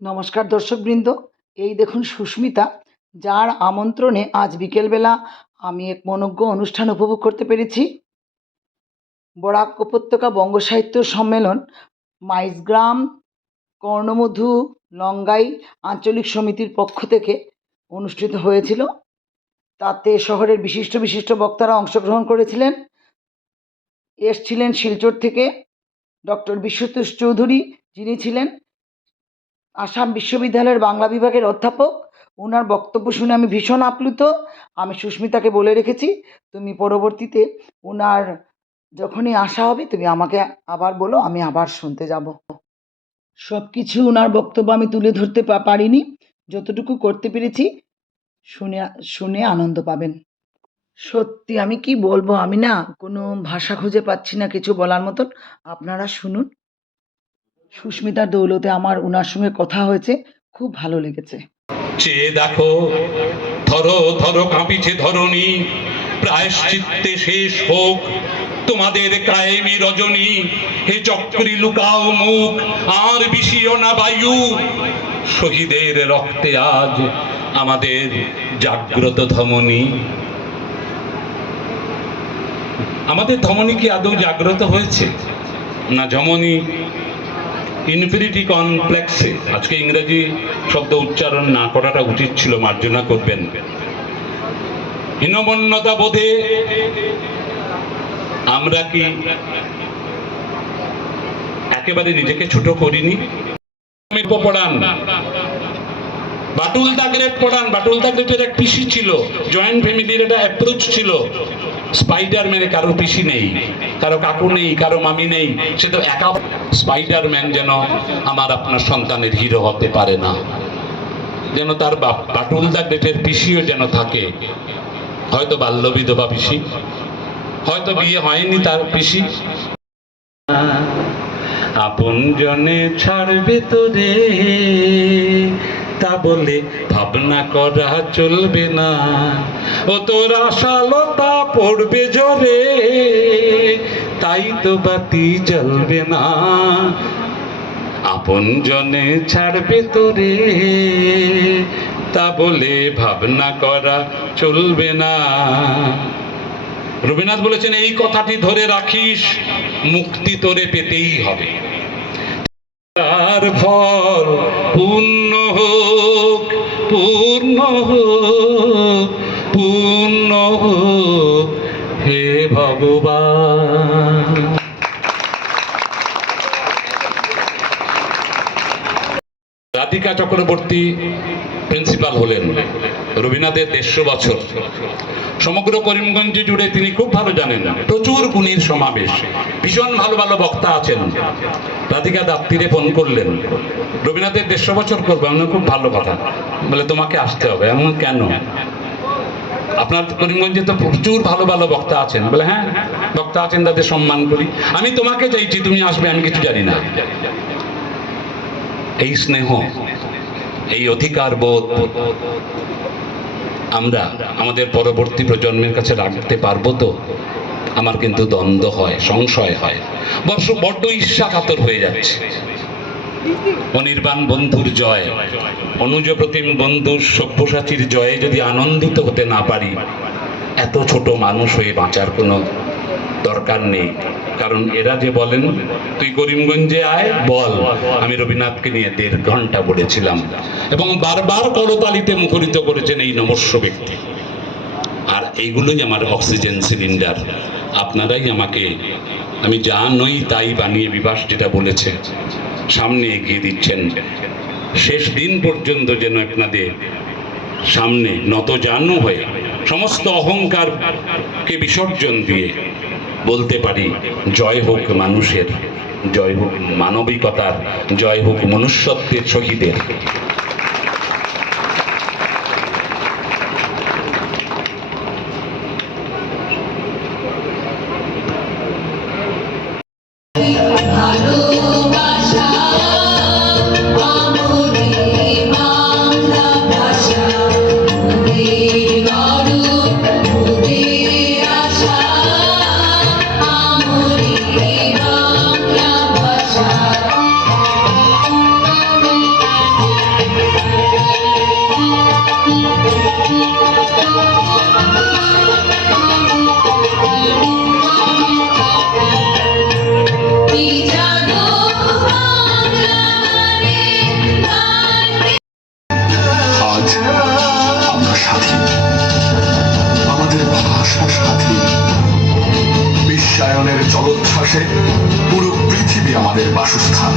নমস্কার দর্শকবৃন্দ, এই দেখুন সুস্মিতা, যার আমন্ত্রণে আজ বিকেলবেলা আমি এক মনোজ্ঞ অনুষ্ঠান উপভোগ করতে পেরেছি। বরাক উপত্যকা বঙ্গ সাহিত্য সম্মেলন মাইজগ্রাম কর্ণমধু লঙ্গাই আঞ্চলিক সমিতির পক্ষ থেকে অনুষ্ঠিত হয়েছিল। তাতে শহরের বিশিষ্ট বিশিষ্ট বক্তারা অংশগ্রহণ করেছিলেন। এসছিলেন শিলচর থেকে ডক্টর বিশ্বতোষ চৌধুরী, যিনি ছিলেন আসাম বিশ্ববিদ্যালয়ের বাংলা বিভাগের অধ্যাপক। ওনার বক্তব্য শুনে আমি ভীষণ আপ্লুত। আমি সুস্মিতাকে বলে রেখেছি, তুমি পরবর্তীতে ওনার যখনই আসা হবে তুমি আমাকে আবার বলো, আমি আবার শুনতে যাব। সব কিছু ওনার বক্তব্য আমি তুলে ধরতে পারিনি, যতটুকু করতে পেরেছি শুনে শুনে আনন্দ পাবেন। সত্যি আমি কি বলবো, আমি না কোনো ভাষা খুঁজে পাচ্ছি না কিছু বলার মতন। আপনারা শুনুন। সুস্মিতার দৌলতে আমার ওনার সঙ্গে কথা হয়েছে, খুব ভালো লেগেছে। চেয়ে দেখো, ধরো ধরো কাঁপিছে ধরণী, প্রায়শ্চিত্তে শেষ হোক তোমাদের কায়েমি রজনী। হে চক্রী লুকাও মুখ, আর বিষিও না বায়ু। শহীদের রক্তে আজ আমাদের জাগ্রত ধমনী। আমাদের ধমনী কি আদৌ জাগ্রত হয়েছে? না ধমনী ইনফিনিটি কমপ্লেক্সে, আজকে ইংরেজি শব্দ উচ্চারণ না করাটা উচিত ছিল, মার্জনা করবেন। হীনমন্যতা বোধে আমরা কি একেবারে নিজেকে ছোট করিনি? পড়ান বাটুল দাগরেট পড়ান। বাটুল দাগরেটের এক পিসি ছিল, জয়েন্ট ফ্যামিলির একটা অ্যাপ্রোচ ছিল। স্পাইডারম্যানে কারো পিসি নেই, কারো কাকু নেই, কারো মামি নেই, সে তো একা। স্পাইডারম্যান যেন আমার আপনার সন্তানের হিরো হতে পারে না, যেন তার বাটুল দাগরেটের পিসিও যেন থাকে। হয়তো বাল্য বিধবা পিসি, হয়তো বিয়ে হয়নি তার পিসি। আপন জনে ছাড়বে তোরে, তা বলে ভাবনা করা চলবে না। ও তোর আশালতা পড়বে জোরে, তাই তো বাতি জ্বলবে না। আপন জনে ছাড়বে তোরে, তা বলে ভাবনা করা চলবে না। রবীন্দ্রনাথ বলেছেন, এই কথাটি ধরে রাখিস, মুক্তি তোরে পেতেই হবে। তার ফল পূর্ণ হোক, পূর্ণ হোক, পূর্ণ হোক হে ভগবান। রাধিকা চক্রবর্তী প্রিন্সিপাল হলেন। রবীন্দ্রনাথের 150 বছর। সমগ্র করিমগঞ্জ জুড়ে তিনি খুব ভালো জানেন, প্রচুর গুণীর সমাবেশ, ভীষণ ভালো ভালো বক্তা আছেন। রাধিকা দাপ্তিরে ফোন করলেন, রবীন্দ্রনাথের 150 বছর করবো। আমি খুব ভালো কথা, বলে তোমাকে আসতে হবে। এমন কেন? আপনার করিমগঞ্জে তো প্রচুর ভালো ভালো বক্তা আছেন। বলে হ্যাঁ, বক্তা আছেন, তাদের সম্মান করি। আমি তোমাকে চাইছি, তুমি আসবে, আমি কিছু জানি না। এই স্নেহ, এই অধিকার বোধ আমরা আমাদের পরবর্তী প্রজন্মের কাছে রাখতে পারবো তো? আমার কিন্তু দ্বন্দ্ব হয়, সংশয় হয়, বড্ড ঈর্ষা কাতর হয়ে যাচ্ছে। অনির্বাণ বন্ধুর জয়, অনুজ প্রতিম বন্ধুর সব্যসাচীর জয়ে যদি আনন্দিত হতে না পারি, এত ছোট মানুষ হয়ে বাঁচার কোনো দরকার নেই। কারণ এরা যে বলেন তুই করিমগঞ্জে আয়, বল। আমি রবীন্দ্রনাথকে নিয়ে 1.5 ঘন্টা বলেছিলাম, এবং বারবার করতালিতে মুখরিত করেছেন এই নমস্য ব্যক্তি। আর এইগুলোই আমার অক্সিজেন সিলিন্ডার। আপনারাই আমাকে, আমি যা নই তাই বানিয়ে, বিভাস যেটা বলেছে, সামনে এগিয়ে দিচ্ছেন। শেষ দিন পর্যন্ত যেন আপনাদের সামনে নতজানু হয়ে সমস্ত অহংকারকে বিসর্জন দিয়ে বলতে পারি, জয় হোক মানুষের, জয় হোক মানবিকতার, জয় হোক মনুষ্যত্বের শহীদের। বিশ্বায়নের জলোচ্ছ্বাসে পুরো পৃথিবী আমাদের বাসস্থান।